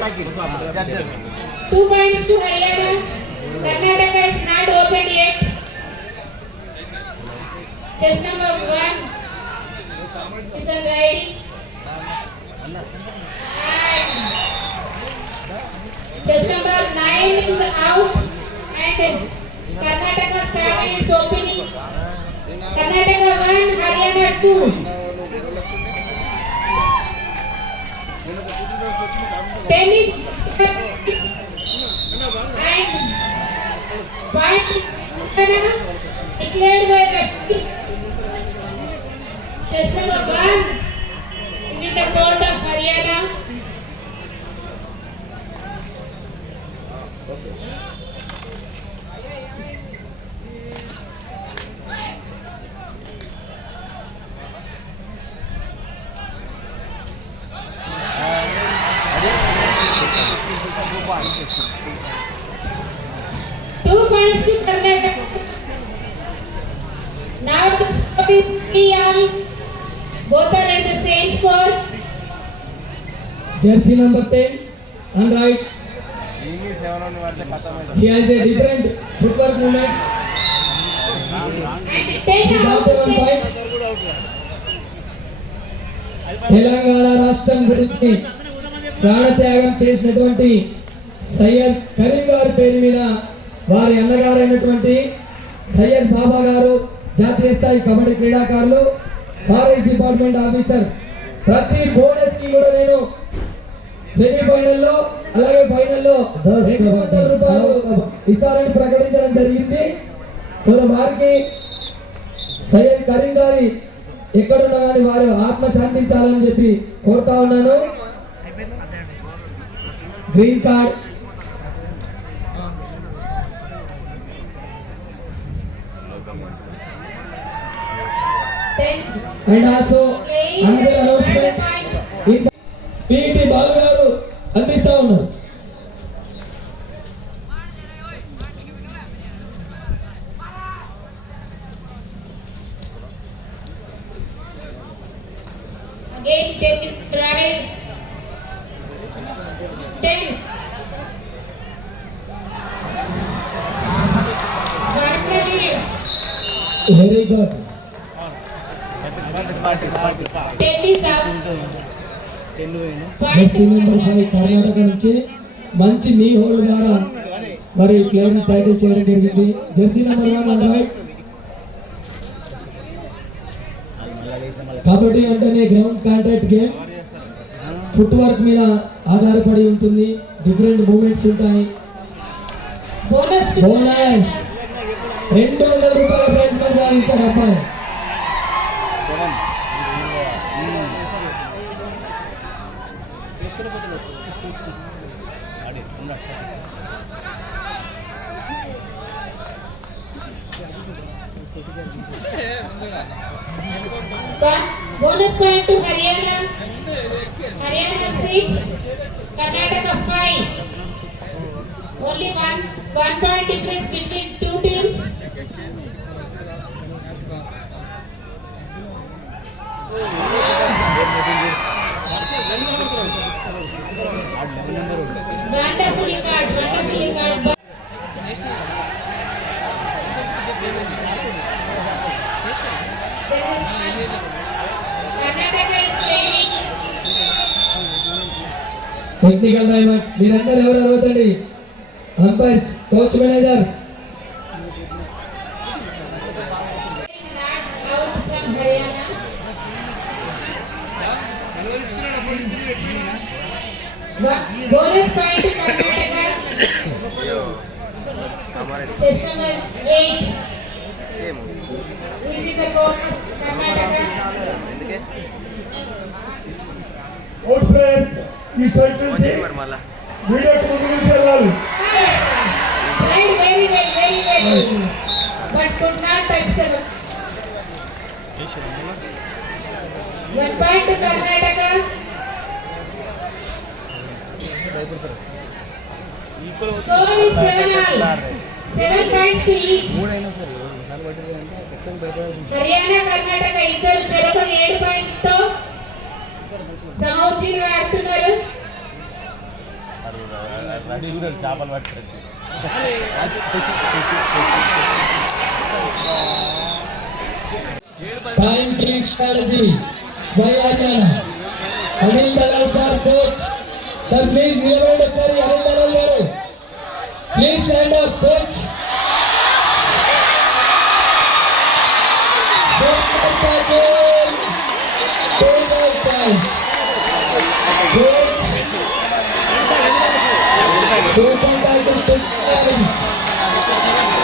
2 points to Haryana. Karnataka is not opened yet. Chess number 1. It's on riding. And chess number 9 is out. And Karnataka started its opening. Karnataka 1, Haryana 2. Tennis and point declared by referee. Chess number 1 is in the court of Haryana. Two points to Karnataka. Now the score is 3-all. Both are at the same score. Jersey number 10, unright. He has a different footwork movements. And 10 out. తెలంగాణ రాష్ట్రం గురించి ప్రాణత్యాగం చేసినటువంటి సయ్యద్ కరీం గారి పేరు మీద వారి అన్నగారైనటువంటి సయ్యద్ బాబా గారు జాతీయ స్థాయి కబడ్డీ క్రీడాకారులు, ఫారెస్ట్ డిపార్ట్మెంట్ ఆఫీసర్. ప్రతి బోనస్ కి కూడా నేను సెమీఫైనల్లో అలాగే ఫైనల్లో 200 రూపాయలు ఇస్తారని ప్రకటించడం జరిగింది. సో వారికి సయ్యద్ కరీం గారి ఎక్కడున్నా కానీ వారు ఆత్మ శాంతించాలని చెప్పి కోరుతా ఉన్నాను. Green card and also another announcement P T Balu గారు అందిస్తా ఉన్నారు. Again, 10 is tried. 10. Very good. 10 is out. Jersey number 5 కర్ణాటక నుంచి మంచి నీ హోల్డ్ ద్వారా మరి ప్లేయర్ టైటిల్ చేయడం జరిగింది. జెర్సీ నెంబర్ 1 అన్రైట్. కబడ్డీ అంటేనే ground contact game, foot work మీద ఆధారపడి ఉంటుంది. డిఫరెంట్ మూమెంట్స్ ఉంటాయి. బోనస్ 200 రూపాయల ప్రైజ్ మనీ సాధించారు అబ్బాయి. Bonus point to Haryana. Haryana 6, Karnataka 5. Only one point difference between two teams. Wonderfully card. Karnataka is playing. Technical timer మీరందరూ ఎవరు అడుగుతండి. Umpires, coach, manager. Out from Haryana. Bonus point to Karnataka. Chess number 8. This is the court of Karnataka. Out players, ఈ సైడ్ నుంచి వీడియోకి ముందు నుంచి వెళ్ళాలి. Played very well. But could not touch the ball. 1 point to Karnataka. Score is 7-all. 7 points to each. Haryana కర్ణాటక ఇద్దరు చెరకు 7 పాయింట్లతో సమౌచీలుగా ఆడుతున్నారు. రెడీ కూడా చేపలు పట్టినట్టు Time killing strategy by Haryana. Anil Dalal sir, coach. Sir, please నిలబడండి ఒకసారి. Anil Dalal గారు, please stand up, coach. Super tackle. 2 points. Coach. Super tackle 2 points.